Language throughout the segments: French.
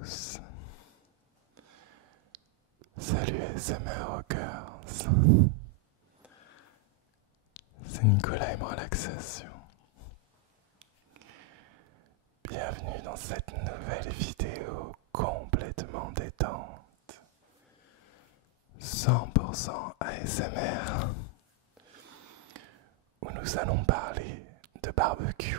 tous. Salut ASMR Rockers. C'est Nicolas M Relaxation. Bienvenue dans cette nouvelle vidéo complètement détente. 100% ASMR. Où nous allons parler de barbecue.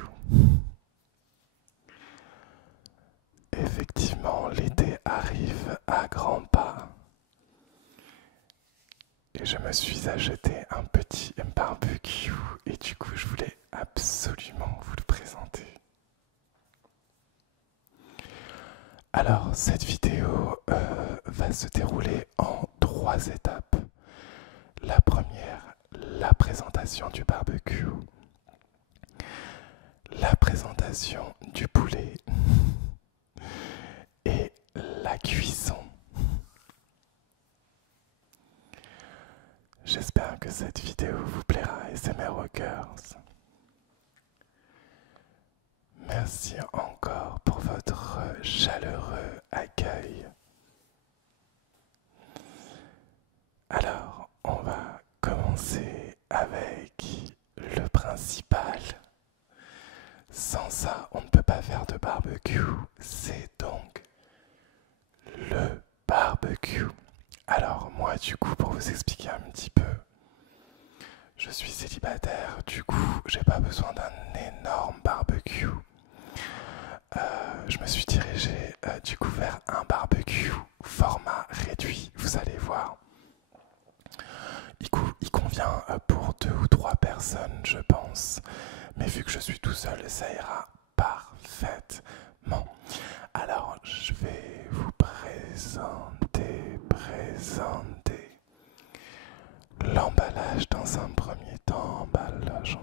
Effectivement, l'été arrive à grands pas. Et je me suis acheté un petit barbecue et du coup je voulais absolument vous le présenter. Alors cette vidéo va se dérouler en 3 étapes. La première, la présentation du barbecue. La présentation du poulet. Et la cuisson. J'espère que cette vidéo vous plaira, ASMR Rockers. Merci encore pour votre chaleureux accueil. Alors, on va commencer avec le principal. Sans ça, on ne peut pas faire de barbecue. C'est donc le barbecue. Alors moi du coup, pour vous expliquer un petit peu, je suis célibataire, du coup j'ai pas besoin d'un énorme barbecue. Je me suis dirigé du coup vers un barbecue format réduit, vous allez voir. Il convient pour 2 ou 3 personnes je pense, mais vu que je suis tout seul ça ira parfaitement. Alors je vais vous présenter l'emballage dans un premier temps. Emballage.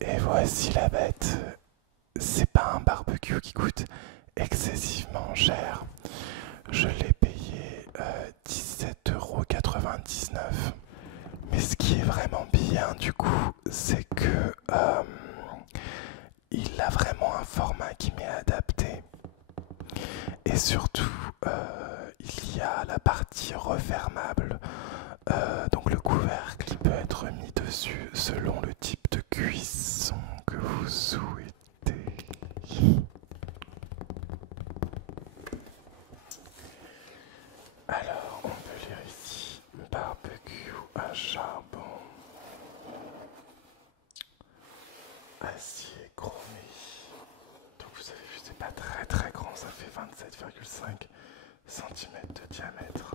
Et voici la bête. C'est pas un barbecue qui coûte excessivement cher. Je l'ai payé 17,99 €. Mais ce qui est vraiment bien du coup, c'est que il a vraiment un format qui m'est adapté. Et surtout, il y a la partie refermable. Donc le couvercle il peut être mis dessus selon le type de cuisson que vous souhaitez. Alors on peut lire ici barbecue à charbon, acier chromé. Donc vous avez vu, c'est pas très grand, ça fait 27,5 cm de diamètre.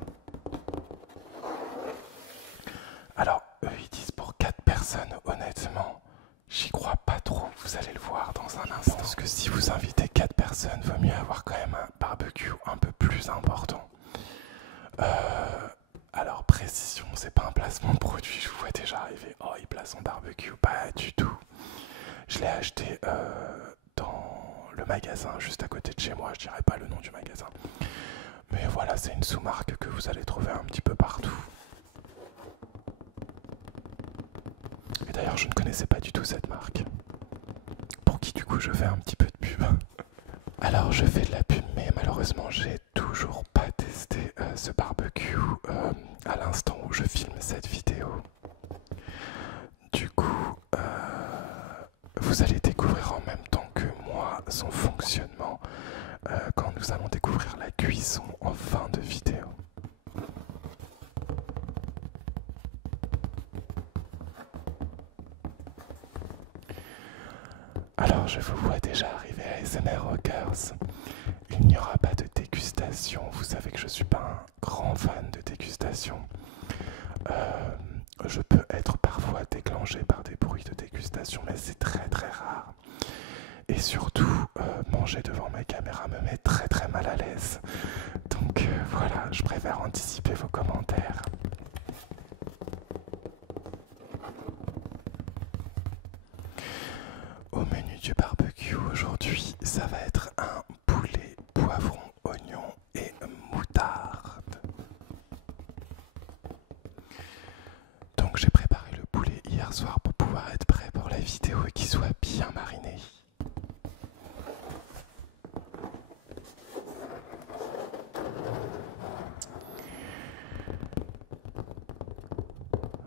Alors eux ils disent pour 4 personnes, honnêtement j'y crois pas trop, vous allez le voir dans un instant. Parce que si vous invitez 4 personnes, vaut mieux avoir quand même un barbecue un peu plus important. Alors précision, c'est pas un placement de produit, je vous vois déjà arriver. Oh, il place son barbecue, pas du tout. Je l'ai acheté dans le magasin juste à côté de chez moi, je dirais pas le nom du magasin. Mais voilà, c'est une sous-marque que vous allez trouver un petit peu partout. Et d'ailleurs, je ne connaissais pas du tout cette marque. Pour qui du coup je fais un petit peu de pub. Alors je fais de la pub, mais malheureusement j'ai toujours pas testé ce barbecue à l'instant où je filme cette vidéo. Du coup, vous allez découvrir en même temps que moi son fonctionnement quand nous allons découvrir la cuisson en fin de vidéo. Alors je vous vois déjà arriver à ASMR Rockers. Il n'y aura pas de dégustation, vous savez que je suis pas un grand fan de dégustation. Je peux être parfois déclenché par des bruits de dégustation, mais c'est très rare. Et surtout, manger devant ma caméra me met très mal à l'aise. Donc voilà, je préfère anticiper vos commentaires. Au menu du barbecue aujourd'hui, ça va être un poulet, poivron, oignon et moutarde. hier soir pour pouvoir être prêt pour la vidéo et qu'il soit bien mariné.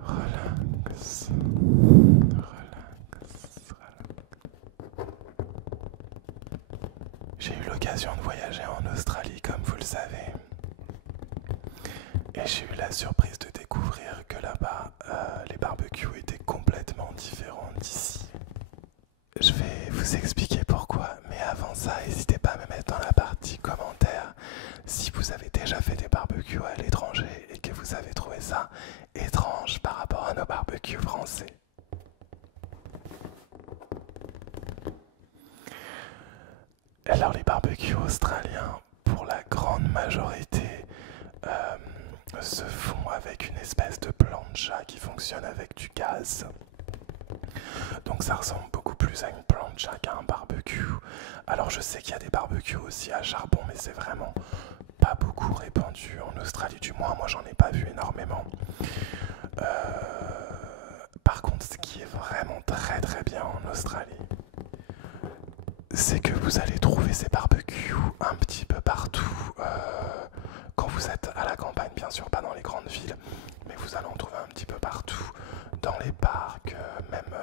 Relax, relax, relax. J'ai eu l'occasion de voyager en Australie, comme vous le savez. Et j'ai eu la surprise de découvrir que là-bas, les barbecues étaient complètement différents d'ici. Je vais vous expliquer pourquoi, mais avant ça, n'hésitez pas à me mettre dans la partie commentaires si vous avez déjà fait des barbecues à l'étranger et que vous avez trouvé ça étrange par rapport à nos barbecues français. Alors les barbecues australiens, pour la grande majorité, se font avec une espèce de plancha qui fonctionne avec du gaz. Donc ça ressemble beaucoup plus à une plancha qu'à un barbecue. Alors je sais qu'il y a des barbecues aussi à charbon, mais c'est vraiment pas beaucoup répandu en Australie, du moins moi j'en ai pas vu énormément. Par contre, ce qui est vraiment très très bien en Australie, c'est que vous allez trouver ces barbecues un petit peu partout. Quand vous êtes à la campagne, bien sûr, pas dans les grandes villes, mais vous allez en trouver un petit peu partout, dans les parcs, même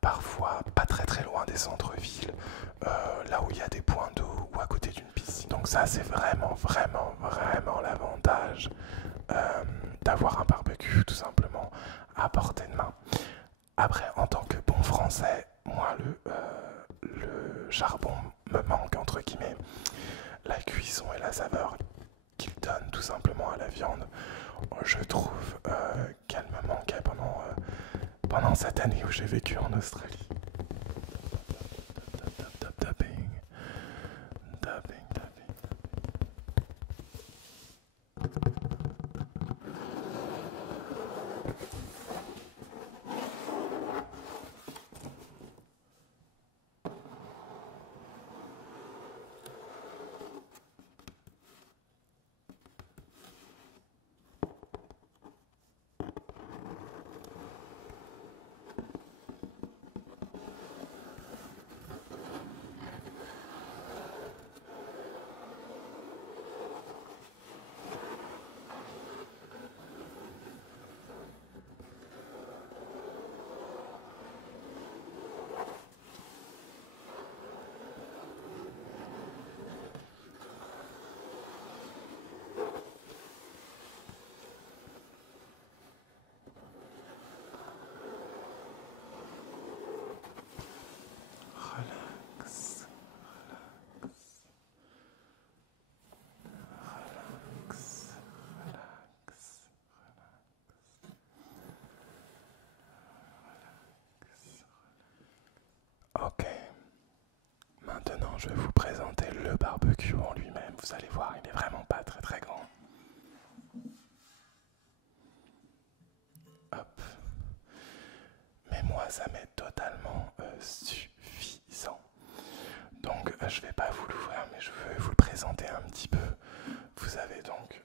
parfois pas très très loin des centres-villes, là où il y a des points d'eau ou à côté d'une piscine. Donc ça, c'est vraiment, vraiment, vraiment l'avantage d'avoir un barbecue, tout simplement, à portée de main. Après, en tant que bon français, moi, le charbon me manque, entre guillemets. La cuisson et la saveur qu'il donne tout simplement à la viande, je trouve qu'elle me manquait pendant cette année où j'ai vécu en Australie. Dubbing, dubbing, dubbing. Ok, maintenant je vais vous présenter le barbecue en lui-même. Vous allez voir, il n'est vraiment pas très très grand. Hop. Mais moi, ça m'est totalement suffisant. Donc, je vais pas vous l'ouvrir, mais je veux vous le présenter un petit peu. Vous avez donc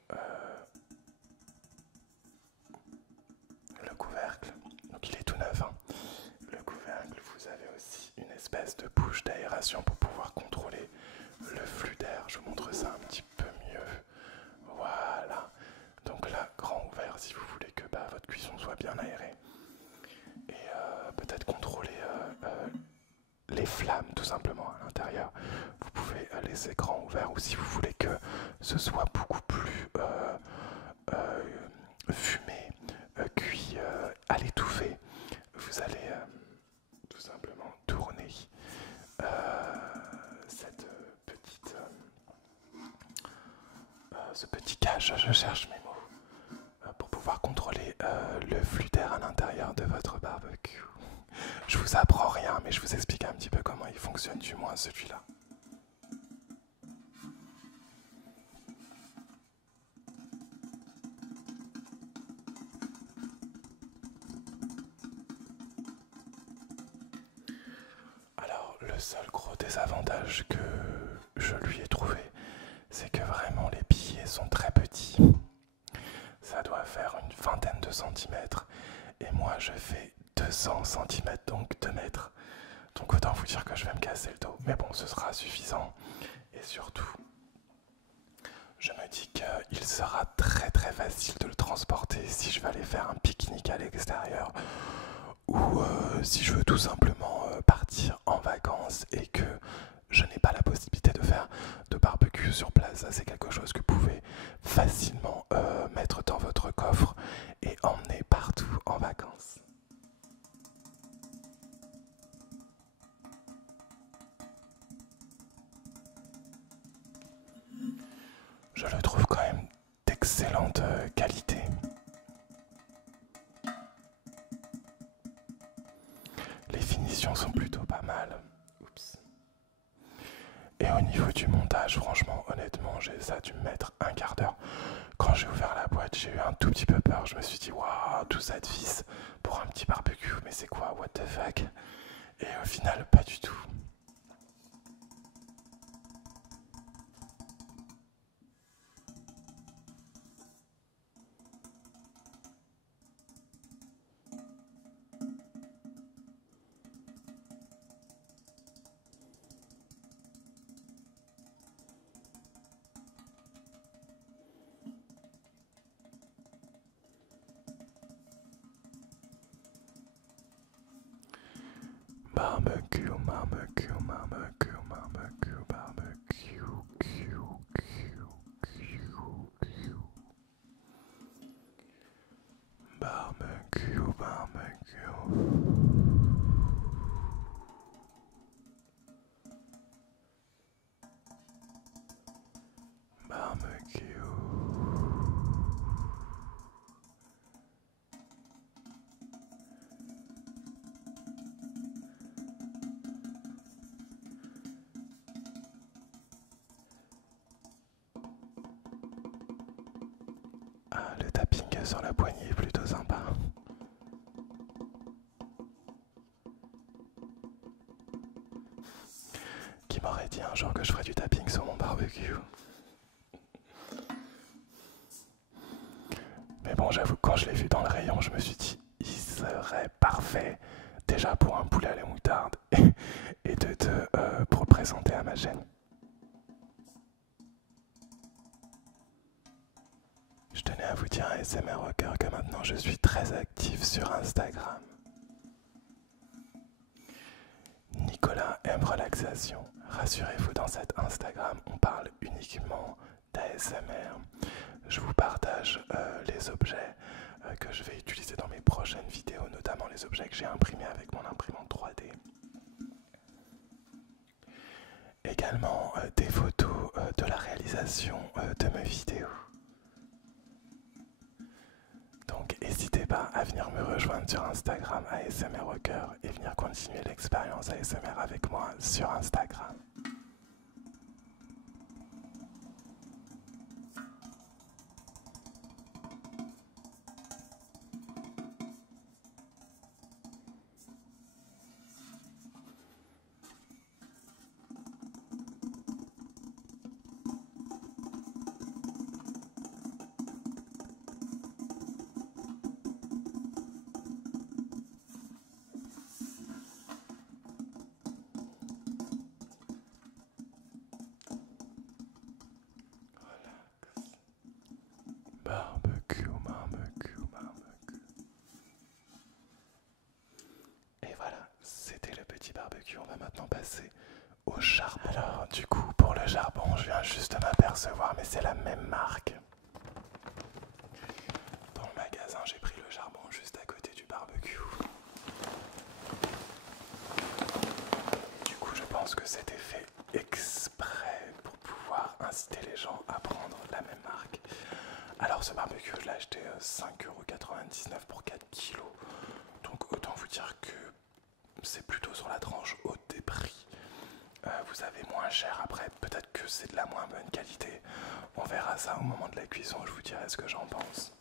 le couvercle. Donc, il est tout neuf, hein. Le couvercle, vous avez aussi une espèce de bouche d'aération pour pouvoir contrôler le flux d'air. Je vous montre ça un petit peu mieux. Voilà. Donc là, grand ouvert si vous voulez que votre cuisson soit bien aérée. Et peut-être contrôler les flammes tout simplement à l'intérieur. Vous pouvez laisser grand ouvert, ou si vous voulez que ce soit beaucoup plus fumé, cuit à l'étouffée, vous allez tout simplement tourner ce petit cache, je cherche mes mots, pour pouvoir contrôler le flux d'air à l'intérieur de votre barbecue. Je vous apprends rien, mais je vous explique un petit peu comment il fonctionne, du moins celui-là. Alors, le seul gros désavantage que je lui ai trouvé, c'est que vraiment les billets sont très petits. Ça doit faire une vingtaine de centimètres. Et moi, je fais 200 cm, donc 2 mètres. Donc autant vous dire que je vais me casser le dos. Mais bon, ce sera suffisant. Et surtout, je me dis qu'il sera très très facile de le transporter si je vais aller faire un pique-nique à l'extérieur. Ou si je veux tout simplement partir en vacances et que je n'ai pas la possibilité de faire de barbecue sur place. Ça, c'est quelque chose que vous pouvez facilement mettre dans votre coffre et emmener partout en vacances. Je le trouve quand même d'excellente qualité. Les finitions sont plutôt pas mal. Oups. Et au niveau du montage, franchement, honnêtement, ça a dû me mettre un quart d'heure. Quand j'ai ouvert la boîte, j'ai eu un tout petit peu peur. Je me suis dit, waouh, tout ça de vis pour un petit barbecue, mais c'est quoi, what the fuck? Et au final, pas du tout. Barbecue, barbecue, barbecue, barbecue, barbecue, barbecue, barbecue. Barbecue. Ah, le tapping sur la poignée est plutôt sympa. Qui m'aurait dit un jour que je ferais du tapping sur mon barbecue? Mais bon, j'avoue que quand je l'ai vu dans le rayon, je me suis dit, il serait parfait déjà pour un poulet à la moutarde et de deux pour le présenter à ma chaîne. Je tenais à vous dire, ASMR Rocker, que maintenant je suis très actif sur Instagram. Nicolas M Relaxation. Rassurez-vous, dans cet Instagram, on parle uniquement d'ASMR. Je vous partage les objets que je vais utiliser dans mes prochaines vidéos, notamment les objets que j'ai imprimés avec mon imprimante 3D. Également des photos de la réalisation de mes vidéos. Donc n'hésitez pas à venir me rejoindre sur Instagram ASMR Rocker et venir continuer l'expérience ASMR avec moi sur Instagram. Barbecue, barbecue, barbecue. Et voilà, c'était le petit barbecue. On va maintenant passer au charbon. Alors, du coup, pour le charbon, je viens juste de m'apercevoir, mais c'est la même marque. Dans le magasin, j'ai pris le charbon juste à côté du barbecue. Du coup, je pense que c'était fait exprès pour pouvoir inciter les gens à prendre la même marque. Alors ce barbecue, je l'ai acheté 5,99€ pour 4 kg. Donc autant vous dire que c'est plutôt sur la tranche haute des prix. Vous avez moins cher. Après, peut-être que c'est de la moins bonne qualité. On verra ça au moment de la cuisson, je vous dirai ce que j'en pense.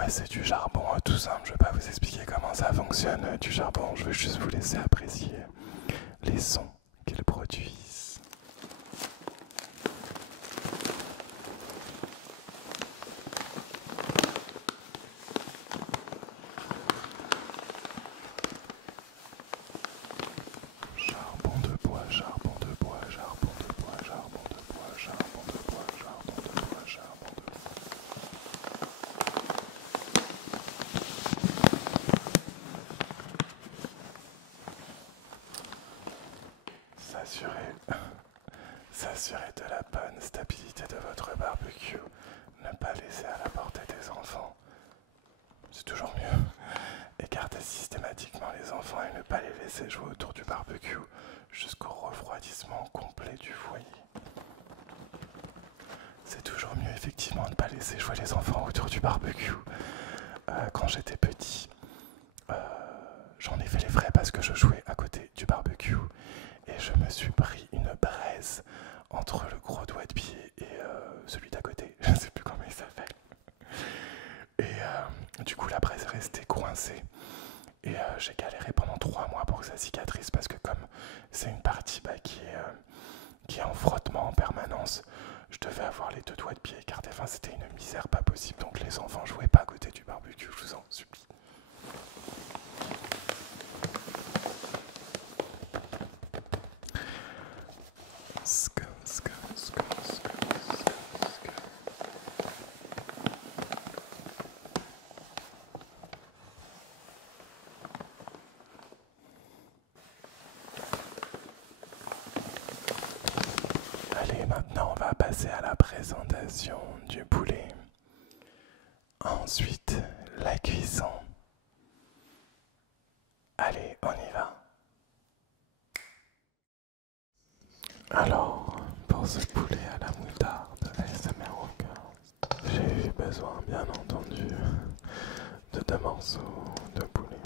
bah c'est du charbon tout simple, je vais pas vous expliquer comment ça fonctionne du charbon, je vais juste vous laisser apprécier les sons qu'ils produisent. Charbon de bois, charbon de bois, charbon de bois, charbon de bois, charbon de bois, charbon de bois, charbon de bois. S'assurer de la bonne stabilité de votre barbecue. Ne pas laisser à la portée des enfants. C'est toujours mieux. Écartez systématiquement les enfants et ne pas les laisser jouer autour du barbecue jusqu'au refroidissement complet du foyer. C'est toujours mieux effectivement de ne pas laisser jouer les enfants autour du barbecue. Quand j'étais petit, j'en ai fait les frais parce que je jouais à côté du barbecue et je me suis pris une braise entre le gros doigt de pied et celui d'à côté. Je ne sais plus comment il s'appelle. Et du coup la braise est restée coincée. Et j'ai galéré pendant 3 mois pour que ça cicatrise parce que comme c'est une partie qui est en frottement en permanence, je devais avoir les 2 doigts de pied écartés. Enfin, c'était une misère pas possible. Donc les enfants jouaient pas à côté du barbecue, je vous en supplie. Allez, maintenant on va passer à la présentation du poulet. Ensuite, la cuisson. Allez, on y va. Alors, pour ce poulet à la moutarde ASMR au cœur, j'ai eu besoin, bien entendu, de 2 morceaux de poulet.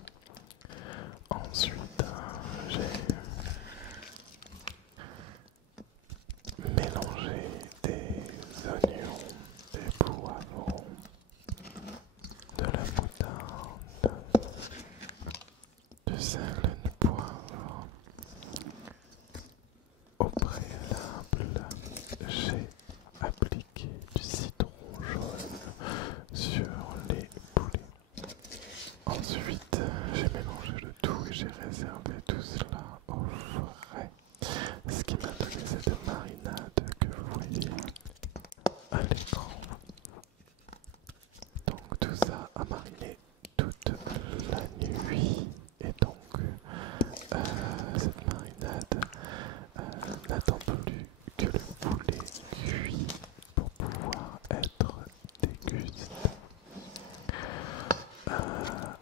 Ensuite, j'ai mélangé des oignons, des poivrons, de la moutarde, du sel et du poivre. Au préalable, j'ai appliqué du citron jaune sur les poulets. Ensuite, j'ai mélangé le tout et j'ai réservé tout cela au frais. Ce qui m'a donné cette marinade que vous voyez à l'écran. Donc tout ça a mariné toute la nuit. Et donc cette marinade n'attend plus que le poulet cuit pour pouvoir être dégusté.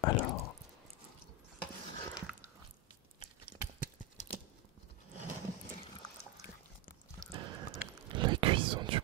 Alors, la cuisson du